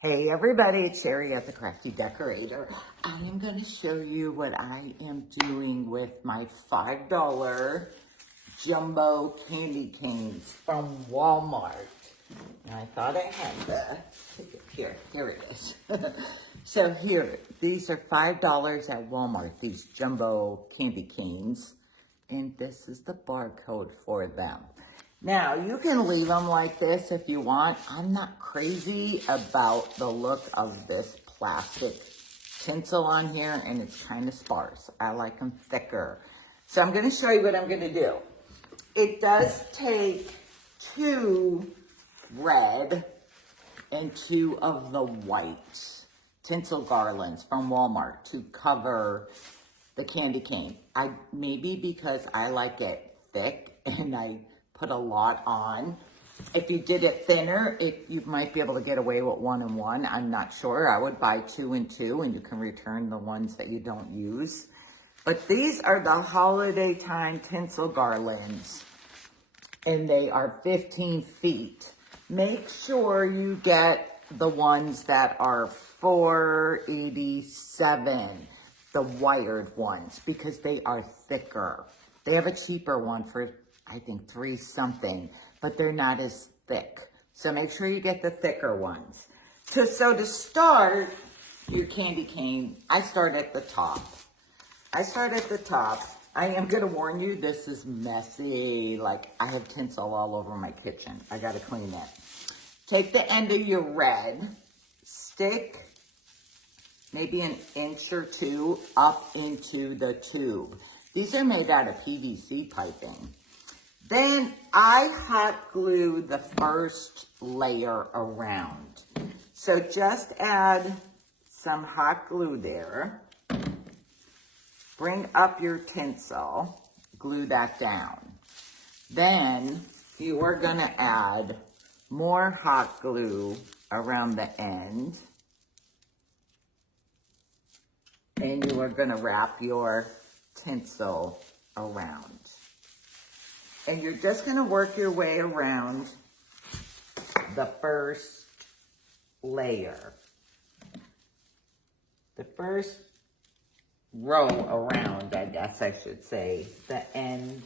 Hey everybody, it's Sherry at the Crafty Decorator. I am going to show you what I am doing with my $5 jumbo candy canes from Walmart. And I thought I had the ticket here it is. So here, these are $5 at Walmart, these jumbo candy canes. And this is the barcode for them. Now, you can leave them like this if you want. I'm not crazy about the look of this plastic tinsel on here, and it's kind of sparse. I like them thicker. So I'm going to show you what I'm going to do. It does take 2 red and 2 of the white tinsel garlands from Walmart to cover the candy cane. Maybe because I like it thick and I put a lot on. If you did it thinner, you might be able to get away with 1 and 1. I'm not sure. I would buy 2 and 2, and you can return the ones that you don't use. But these are the holiday time tinsel garlands, and they are 15 feet. Make sure you get the ones that are $4.87, the wired ones, because they are thicker. They have a cheaper one for I think 3 something, but they're not as thick. So make sure you get the thicker ones. So to start your candy cane, I start at the top. I am gonna warn you, this is messy. Like, I have tinsel all over my kitchen. I gotta clean it. Take the end of your red, stick maybe an inch or 2 up into the tube. These are made out of PVC piping. Then I hot glue the first layer around. So just add some hot glue there. Bring up your tinsel, glue that down. Then you are gonna add more hot glue around the end. And you are gonna wrap your tinsel around. And you're just gonna work your way around the first layer. The first row around, I guess I should say, the end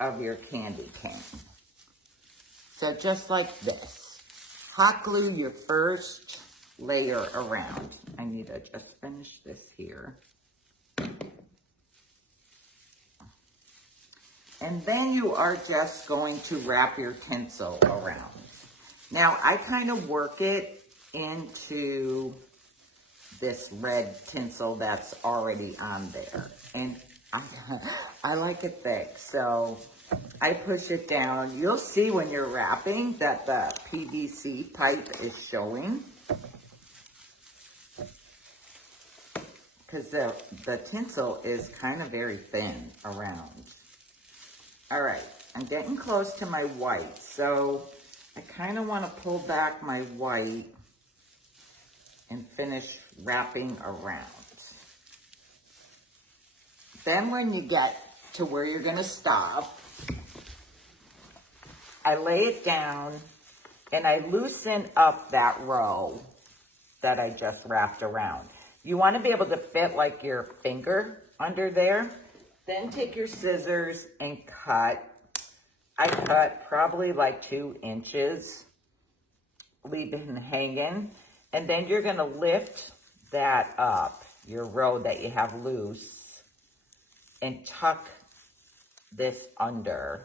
of your candy cane. So just like this. Hot glue your first layer around. I need to just finish this here. And then you are just going to wrap your tinsel around. Now, I kind of work it into this red tinsel that's already on there. And I like it thick, so I push it down. You'll see when you're wrapping that the PVC pipe is showing. Because the tinsel is kind of very thin around. All right, I'm getting close to my white, so I kind of want to pull back my white and finish wrapping around. Then when you get to where you're going to stop, I lay it down and I loosen up that row that I just wrapped around. You want to be able to fit like your finger under there. Then take your scissors and cut. I cut probably like 2 inches, leave it hanging. And then you're gonna lift that up, your row that you have loose, and tuck this under,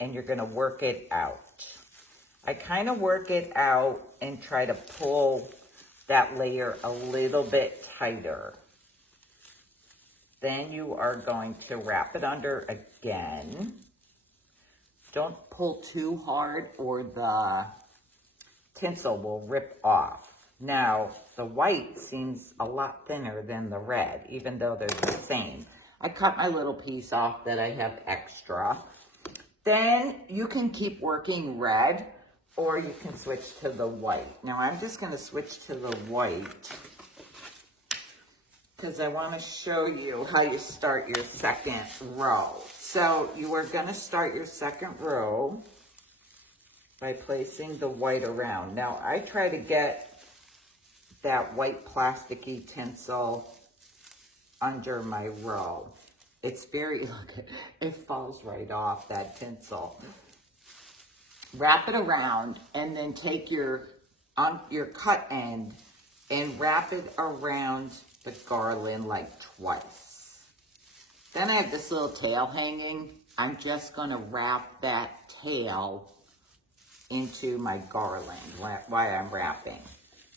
and you're gonna work it out. I kind of work it out and try to pull that layer a little bit tighter. Then you are going to wrap it under again. Don't pull too hard or the tinsel will rip off. Now, the white seems a lot thinner than the red, even though they're the same. I cut my little piece off that I have extra. Then you can keep working red or you can switch to the white. Now, I'm just gonna switch to the white because I want to show you how you start your second row. So you are going to start your second row by placing the white around. Now, I try to get that white plasticky tinsel under my row. It's very, look, it falls right off, that tinsel. Wrap it around and then take your cut end and wrap it around the garland like twice. Then I have this little tail hanging. I'm just gonna wrap that tail into my garland while I'm wrapping.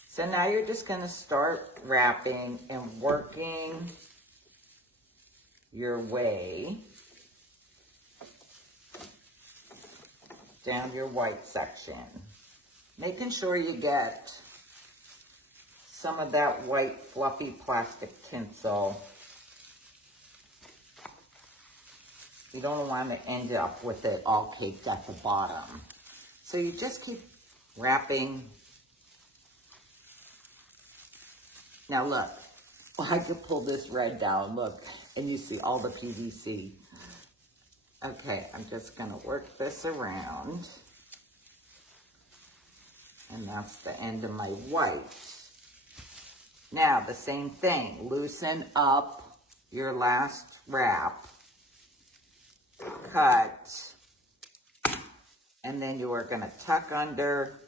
So now you're just gonna start wrapping and working your way down your white section. Making sure you get some of that white fluffy plastic tinsel. You don't want to end up with it all caked at the bottom. So you just keep wrapping. Now look, I could pull this red down, look, and you see all the PVC. Okay, I'm just gonna work this around. And that's the end of my white. Now, the same thing, loosen up your last wrap, cut, and then you are gonna tuck under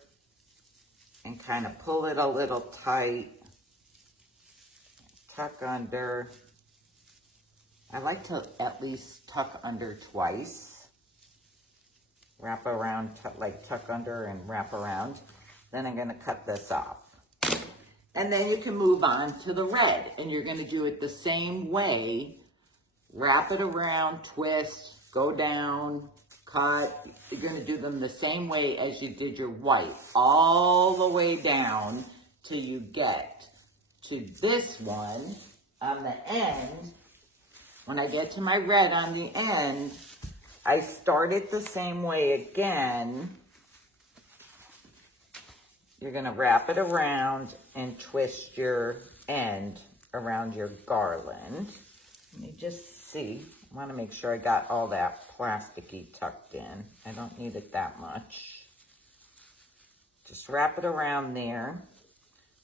and kind of pull it a little tight. Tuck under. I like to at least tuck under twice. Wrap around, tuck under and wrap around. Then I'm gonna cut this off. And then you can move on to the red. And you're gonna do it the same way. Wrap it around, twist, go down, cut. You're gonna do them the same way as you did your white. All the way down till you get to this one on the end. When I get to my red on the end, I start it the same way again. You're gonna wrap it around and twist your end around your garland. Let me just see. I wanna make sure I got all that plasticky tucked in. I don't need it that much. Just wrap it around there.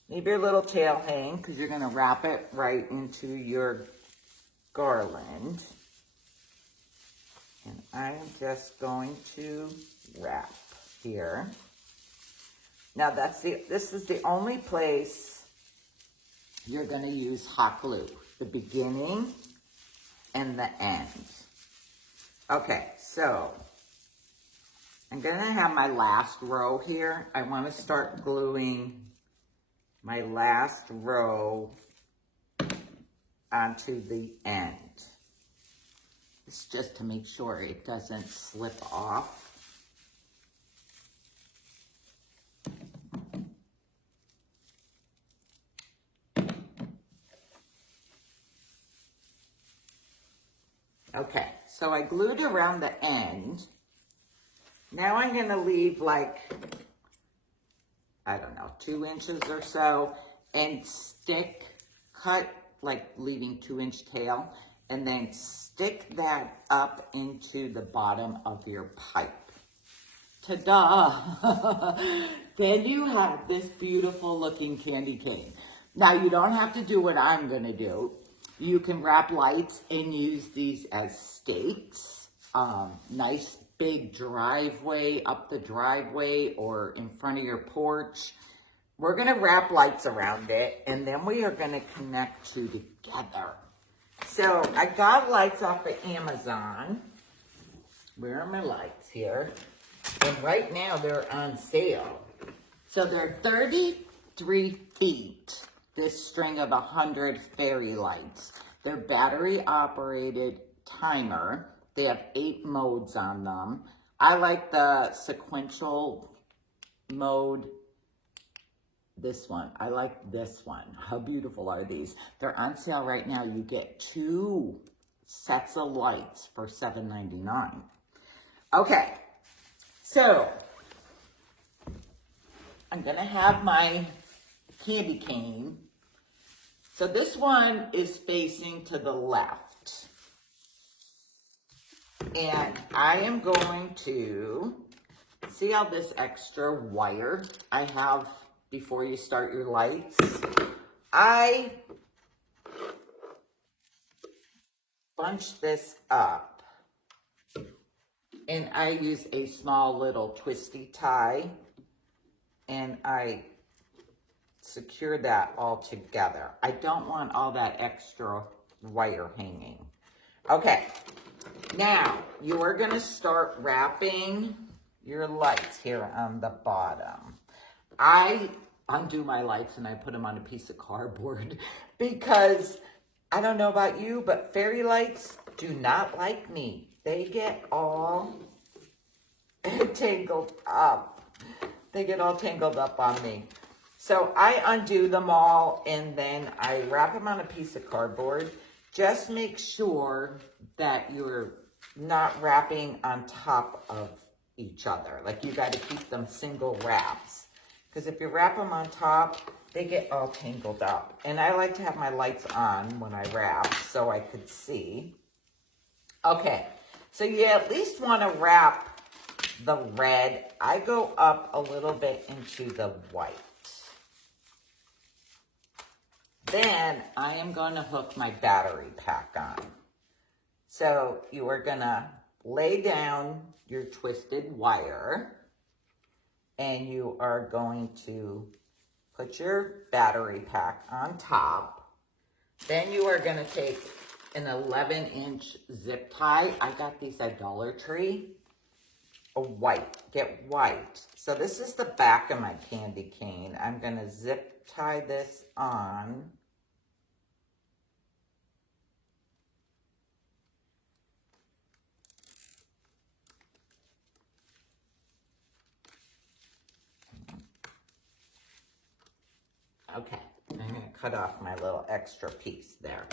Leave your little tail hang because you're gonna wrap it right into your garland. And I'm just going to wrap here. Now this is the only place you're gonna use hot glue, the beginning and the end. Okay, so I'm gonna have my last row here. I wanna start gluing my last row onto the end. It's just to make sure it doesn't slip off. Okay, so I glued around the end. Now I'm gonna leave like, I don't know, 2 inches or so, and cut, like leaving 2-inch tail, and then stick that up into the bottom of your pipe. Ta-da! Then you have this beautiful looking candy cane. Now you don't have to do what I'm gonna do. You can wrap lights and use these as stakes. Nice big driveway, up the driveway or in front of your porch. We're gonna wrap lights around it and then we are gonna connect two together. So I got lights off of Amazon. Where are my lights here? And right now they're on sale. So they're 33 feet, this string of 100 fairy lights. They're battery operated timer. They have 8 modes on them. I like the sequential mode. This one, I like this one. How beautiful are these? They're on sale right now. You get 2 sets of lights for $7.99. Okay, so I'm gonna have my candy cane. So this one is facing to the left. And I am going to See all this extra wire I have before you start your lights? I bunch this up and I use a small little twisty tie and I secure that all together. I don't want all that extra wire hanging. Okay, now you are gonna start wrapping your lights here on the bottom. I undo my lights and I put them on a piece of cardboard because I don't know about you, but fairy lights do not like me. They get all tangled up. They get all tangled up on me. So I undo them all and then I wrap them on a piece of cardboard. Just make sure that you're not wrapping on top of each other. Like you got to keep them single wraps. Because if you wrap them on top, they get all tangled up. And I like to have my lights on when I wrap so I could see. Okay, so you at least want to wrap the red. I go up a little bit into the white. Then I am going to hook my battery pack on. So you are going to lay down your twisted wire and you are going to put your battery pack on top. Then you are going to take an 11-inch zip tie. I got these at Dollar Tree. A white, get white. So this is the back of my candy cane. I'm going to zip tie this on. Okay, I'm going to cut off my little extra piece there.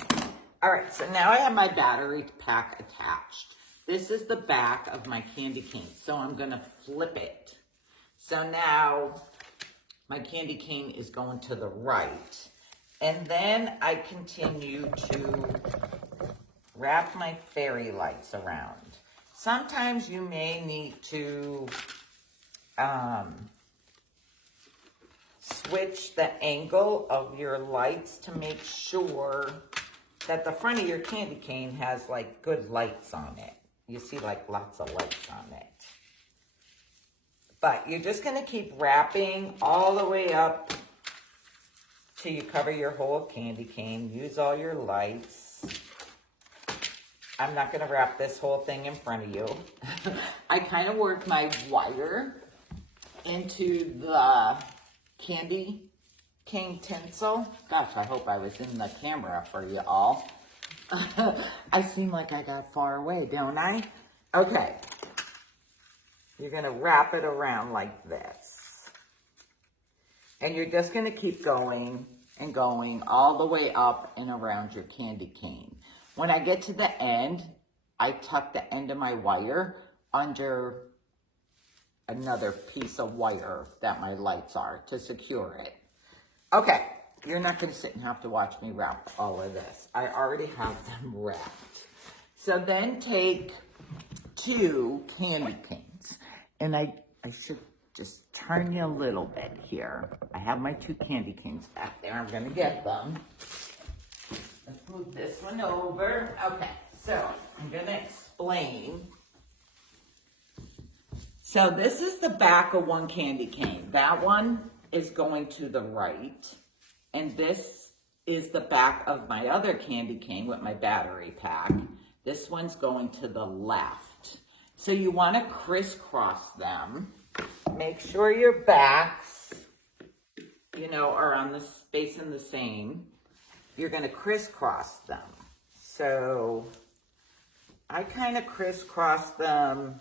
All right, so now I have my battery pack attached. This is the back of my candy cane, so I'm going to flip it. So now my candy cane is going to the right. And then I continue to wrap my fairy lights around. Sometimes you may need to switch the angle of your lights to make sure that the front of your candy cane has like good lights on it. You see like lots of lights on it. But you're just going to keep wrapping all the way up till you cover your whole candy cane. Use all your lights. I'm not going to wrap this whole thing in front of you. I kind of work my wire into the candy cane tinsel. Gosh, I hope I was in the camera for you all. I seem like I got far away, don't I? Okay. You're going to wrap it around like this. And you're just going to keep going and going all the way up and around your candy cane. When I get to the end, I tuck the end of my wire under another piece of wire that my lights are to secure it. Okay, you're not going to sit and have to watch me wrap all of this. I already have them wrapped. So then take 2 candy canes. And I should just turn you a little bit here. I have my 2 candy canes back there. I'm going to get them. Let's move this one over. Okay, so I'm going to explain. So this is the back of one candy cane. That one is going to the right. And this is the back of my other candy cane with my battery pack. This one's going to the left. So you want to crisscross them. Make sure your backs, are on the space and the same. You're going to crisscross them. So I kind of crisscross them.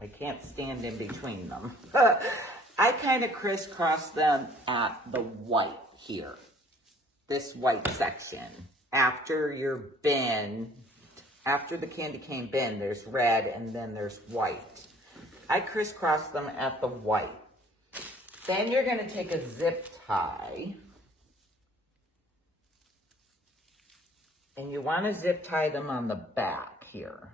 I can't stand in between them. I kind of crisscross them at the white here. This white section. After your bin, after the candy cane bin, there's red and then there's white. I crisscross them at the white. Then you're going to take a zip tie. And you want to zip tie them on the back here.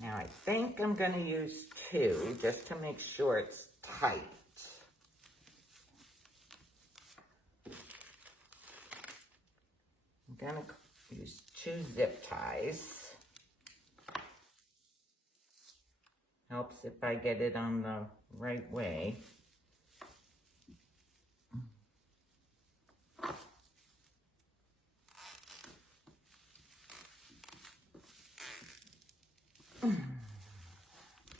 Now I think I'm gonna use 2 just to make sure it's tight. I'm gonna use 2 zip ties. Helps if I get it on the right way.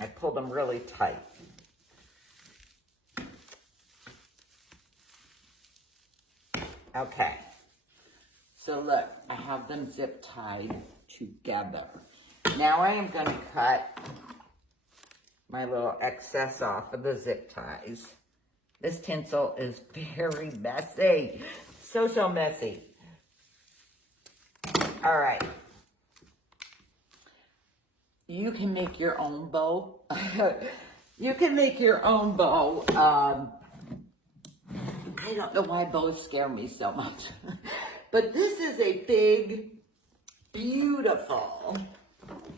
I pulled them really tight. Okay. So look, I have them zip tied together. Now I am going to cut my little excess off of the zip ties. This tinsel is very messy. So messy. All right. You can make your own bow. You can make your own bow. I don't know why bows scare me so much. But this is a big, beautiful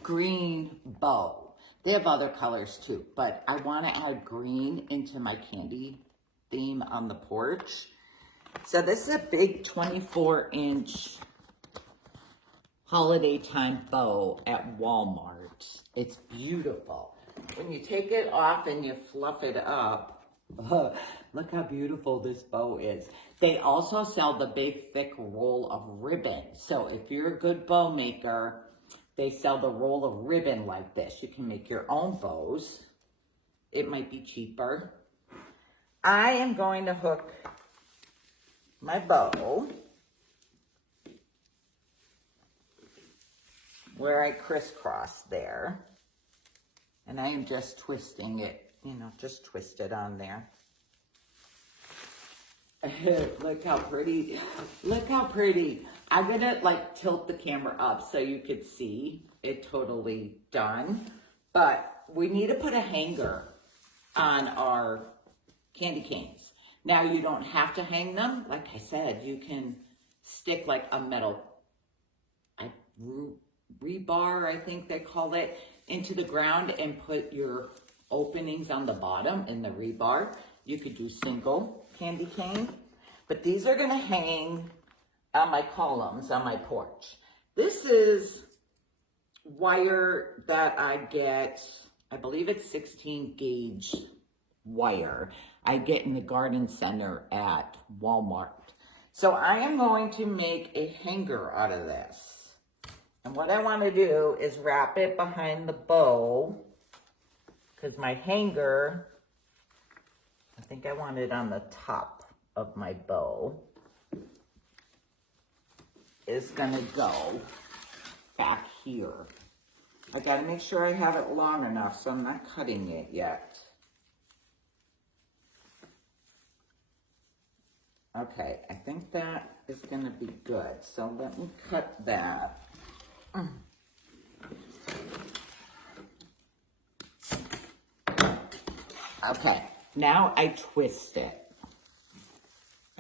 green bow. They have other colors too, but I want to add green into my candy theme on the porch. So this is a big 24-inch holiday time bow at Walmart. It's beautiful. When you take it off and you fluff it up, look how beautiful this bow is. They also sell the big thick roll of ribbon. So if you're a good bow maker, they sell the roll of ribbon like this. You can make your own bows. It might be cheaper. I am going to hook my bow where I crisscross there. And I am just twisting it, just twist it on there. Look how pretty. Look how pretty. I'm gonna tilt the camera up so you could see it totally done. But we need to put a hanger on our candy canes. Now you don't have to hang them. Like I said, you can stick like a metal rebar, I think they call it, into the ground and put your openings on the bottom in the rebar. You could do single candy cane, but these are gonna hang on my columns on my porch. This is wire that I get, I believe it's 16 gauge wire I get in the garden center at Walmart. So I am going to make a hanger out of this. And what I want to do is wrap it behind the bow, because my hanger, I think I want it on the top of my bow, is going to go back here. I got to make sure I have it long enough, so I'm not cutting it yet. Okay, I think that is going to be good. So let me cut that. Okay, now I twist it.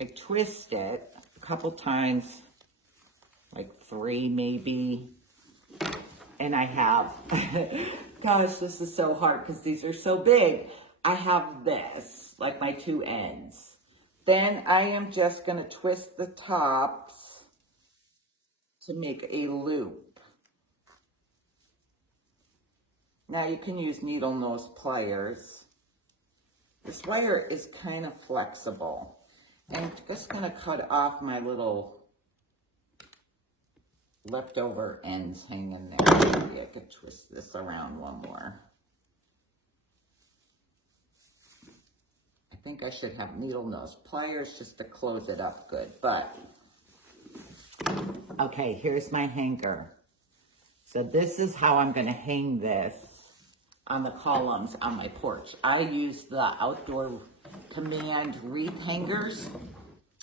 I twist it a couple times, like 3 maybe. And I have, gosh, this is so hard because these are so big. I have this, like my 2 ends. Then I am just going to twist the tops to make a loop. Now you can use needle nose pliers. This wire is kind of flexible. And I'm just going to cut off my little leftover ends hanging there. Maybe I could twist this around one more. I think I should have needle nose pliers just to close it up good, but okay, here's my hanger. So this is how I'm going to hang this on the columns on my porch. I use the Outdoor Command wreath hangers.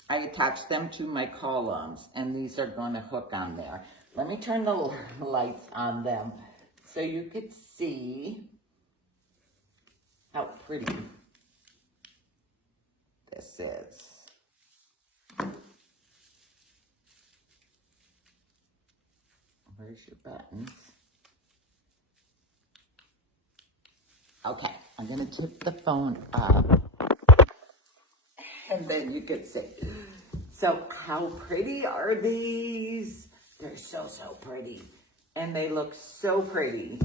I attach them to my columns, and these are going to hook on there. Let me turn the lights on them so you could see how pretty this is. Where's your buttons? Okay, I'm gonna tip the phone up and then you can see. So how pretty are these? They're so, so pretty. And they look so pretty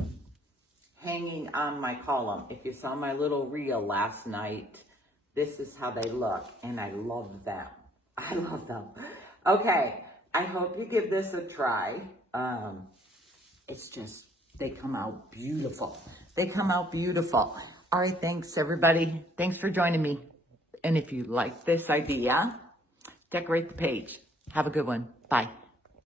hanging on my column. If you saw my little reel last night, this is how they look, and I love them. I love them. Okay, I hope you give this a try. It's just, they come out beautiful. They come out beautiful. All right, thanks everybody. Thanks for joining me. And if you like this idea, decorate the page. Have a good one. Bye.